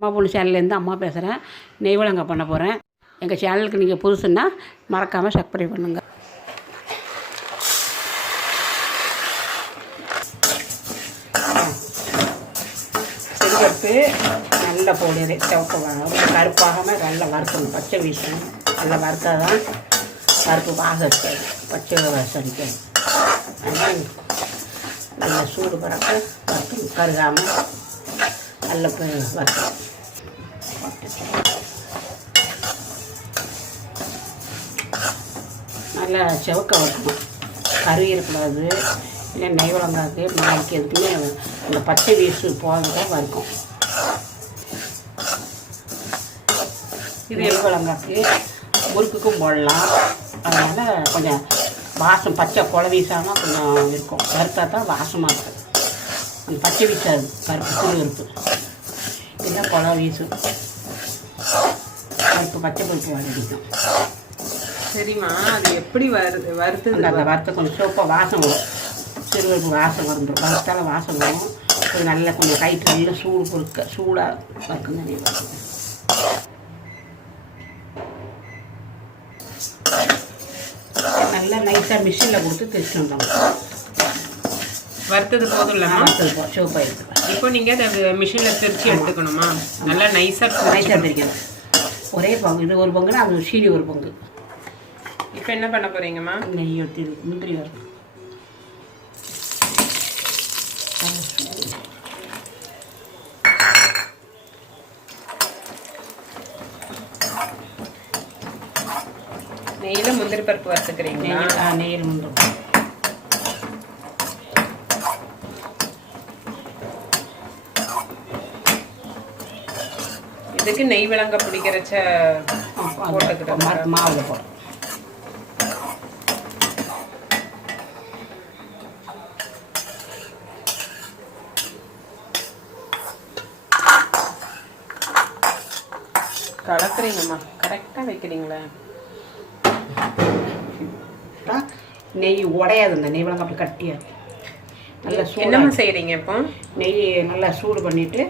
அம்மாPonnu சேனல்லேருந்து அம்மா பேசுகிறேன். நெய் வழங்க பண்ண போகிறேன். எங்கள் சேனலுக்கு நீங்கள் புதுசுன்னா மறக்காமல் சப்ஸ்கிரைப் பண்ணுங்கள். செடிவறுத்து நல்லா போடுது சிவப்பு கருப்பாகாமல் நல்லா வறுக்கணும். பச்சை வீசணும். நல்லா வறுத்தா தான் பருப்பு வாசம் இருக்காது, பச்சை வாசம் இருக்காது. அதனால் நல்லா சூடு பறக்க வறுக்கணும். கருகாமல் நல்லா வறுக்கணும். நல்லா செவக்க வறுக்கணும். கறி இருக்கக்கூடாது, இல்லை நெய் வழங்காது நாளைக்கு எதுக்குமே அந்த பச்சை வீசு போகிறதுக்காக வறுக்கும். இது நெய் வழங்காக்கு முறுக்குக்கும் போடலாம். அதனால் கொஞ்சம் வாசம் பச்சை கொலை வீசாமல் கொஞ்சம் இருக்கும். வறுத்தா தான் வாசமாக இருக்கும். அந்த பச்சை வீசாது பருப்பு புழு இருக்கும். இல்லை கொலை வீசும் பருப்பு, பச்சை பருப்பு வதக்கிக்கும். சரிம்மா, அது எப்படி வறுத்து அந்த வறுத்த கொஞ்சம் சோப்பாக வாசம் வரும். சிறுவருக்கு வாசம் வந்துடும். வறுத்தால வாசம் வரும். கொஞ்சம் நல்லா கொஞ்சம் கைட்டு நல்லா சூடு பொறுக்க சூடாக வறுக்கும். நிறைய நல்லா நைஸாக மிஷினில் கொடுத்து தைச்சிட்டு வந்தோம். வறுத்தது போதும் இல்லைம்மா? வறுத்தது போ சோப்பாக இருக்குது. இப்போ நீங்கள் அதை மிஷினில் திரிச்சு எடுத்துக்கணுமா? நல்லா நைஸாக திரிக்கணும். ஒரே பங்கு, இது ஒரு பங்குன்னா அது சீனி ஒரு பங்கு. இப்போ என்ன பண்ண போகிறீங்கம்மா? நெய் ஊற்றி முந்திரி வரும். நெய்யில் முந்திரி பருப்பு வறுத்துக்கிறீங்களா? நெய்யில் முந்திரி. இதுக்கு நெய் விளங்க பிடிக்கிறச்ச போட்டுக்கிட்டோம். மாவில் போடும். கலக்குறீங்கம்மா, கரெக்டாக வைக்கிறீங்களா? நெய் உடையாதுங்க. நெய் வழங்க அப்படி கட்டியாது. நல்லா என்னம்மா செய்கிறீங்க? இப்போ நெய் நல்லா சூடு பண்ணிவிட்டு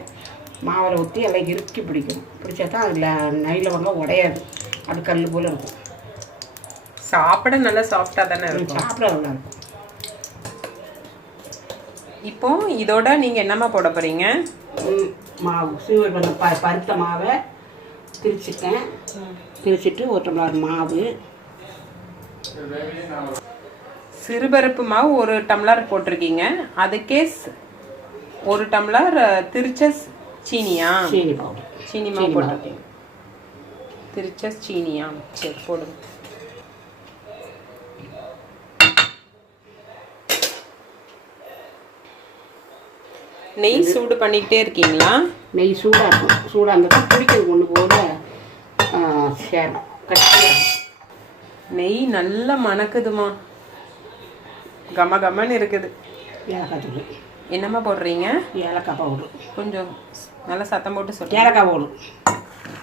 மாவில் ஊற்றி எல்லாம் இறுக்கி பிடிக்கணும். பிடிச்சா தான் அதில் நெய்யில் வாங்க உடையாது. அது கல் போல் இருக்கும். சாப்பிட நல்லா சாஃப்டாக தானே இருக்கும். சாப்பிட நல்லா இருக்கும். இப்போ இதோட நீங்கள் என்னம்மா போட போகிறீங்க? மாவு சீவல் பண்ண பருத்த மாவை திரிச்சிட்டேன். திரிச்சிட்டு ஒரு டம்ளர் மாவு, சிறுபருப்பு மாவு 1 டம்ளர் போட்டிருக்கீங்க. அதுக்கே 1 டம்ளர் திரிச்ச சீனியா? சீனி பவுடர். சீனி மாவு போட்டிருக்கீங்க. திரிச்ச சீனியா? சரி, போடுங்க. நெய் சூடு பண்ணிக்கிட்டே இருக்கீங்களா? நெய் சூடாக இருக்கும். சூடாக இருந்தால் பிடிக்கிறது ஒன்று போல சேரும். கட்டியாக நெய் நல்லா மணக்குதுமா, கம கமன்னு இருக்குது. ஏலக்காய் தூள். என்னம்மா போடுறீங்க? ஏலக்காய் பவுடர். கொஞ்சம் நல்லா சத்தம் போட்டு சொல்லுங்கள். ஏலக்காய் பவுடர்.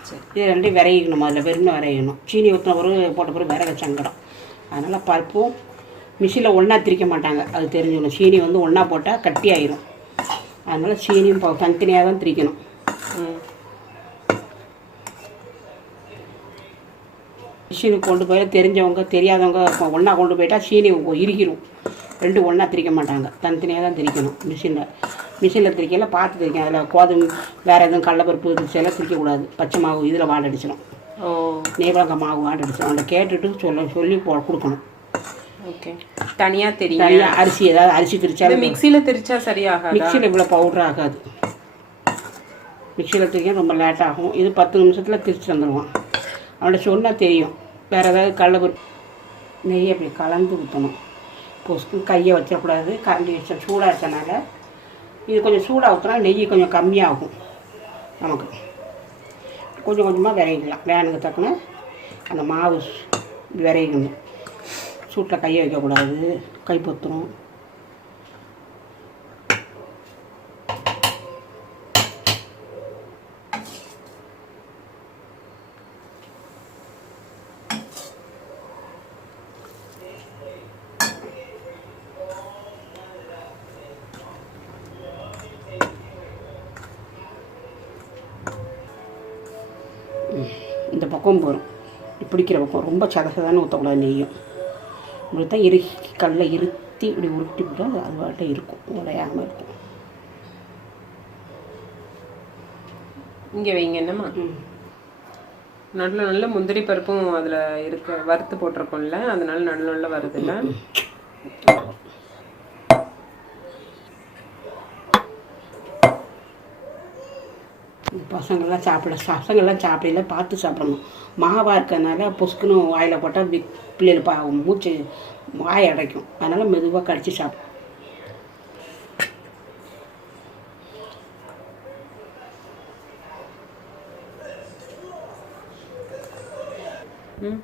சரி, இது ரெண்டையும் விரைக்கணும். அதில் வெறும் விரைக்கணும். சீனி ஊற்றின பிறகு போட்ட பிறகு விரைக சங்கடம். அதனால் பருப்பும் மிஷினில் ஒன்றா திரிக்க மாட்டாங்க. அது தெரிஞ்சுக்கணும். சீனி வந்து ஒன்றா போட்டால் கட்டி ஆயிடும். அதனால் சீனியும் தனித்தனியாக தான் திரிக்கணும். மிஷினுக்கு கொண்டு போய் தெரிஞ்சவங்க தெரியாதவங்க ஒன்றா கொண்டு போயிட்டால் சீனி இறுகிடும். ரெண்டும் ஒன்றா திரிக்க மாட்டாங்க. தனித்தனியாக தான் திரிக்கணும். மிஷினில் திரிக்கையில் பார்த்து திரிக்கணும். அதில் கோதுமை வேறு எதுவும் கடலைப்பருப்பு எல்லாம் திரிக்கக்கூடாது. பச்சை மாவு இதில் வாடடிச்சிடும். நெய் வழங்க மாவு வாடடிச்சிடும். அதை கேட்டுட்டு சொல்லி கொடுக்கணும். ஓகே, தனியாக தெரியும். தனியாக அரிசி ஏதாவது அரிசி திரிச்சாலும் மிக்சியில் திரிச்சா சரியாகாது. மிக்சியில் இவ்வளோ பவுடர் ஆகாது. மிக்சியில் திரிக்க ரொம்ப லேட் ஆகும். இது 10 நிமிஷத்தில் திரிச்சு வந்துடுவான். அவன்கிட்ட சொன்னால் தெரியும். வேறு ஏதாவது கடலைப்பருப்பு நெய்யை அப்படி கலந்து ஊற்றணும். இப்போ கையை வச்சிடக்கூடாது. கரண்டி வச்ச சூடாக இருக்கனால இது கொஞ்சம் சூடாக ஊற்றினா நெய் கொஞ்சம் கம்மியாகும். நமக்கு கொஞ்சம் கொஞ்சமாக விரைக்கலாம். வேனுக்கு தக்கன அந்த மாவு விரைக்கணும். சூட்டில் கையை வைக்கக்கூடாது. கை பொத்துரும். இந்த பக்கம் போகும், பிடிக்கிற பக்கம். ரொம்ப சதசதான்னு ஊற்றக்கூடாது நெய்யும். இப்படி தான் கல்லை இருத்தி இப்படி உருட்டி விட்டால் அது வாட்ட இருக்கும், உடையாமல் இருக்கும். இங்கே வைங்க என்னம்மா. நல்ல நல்ல முந்திரி பருப்பும் அதில் இருக்க வறுத்து போட்டிருக்கோம்ல, அதனால நல்ல நல்ல வருதுல்ல. பசங்கள்லாம் சாப்பிடல, பார்த்து சாப்பிடணும். மாவாக இருக்கிறதுனால பொசுக்குன்னு வாயில் போட்டால் பிள்ளைகள் மூச்சு வாய் அடைக்கும். அதனால் மெதுவாக கடிச்சு சாப்பிடும். ம்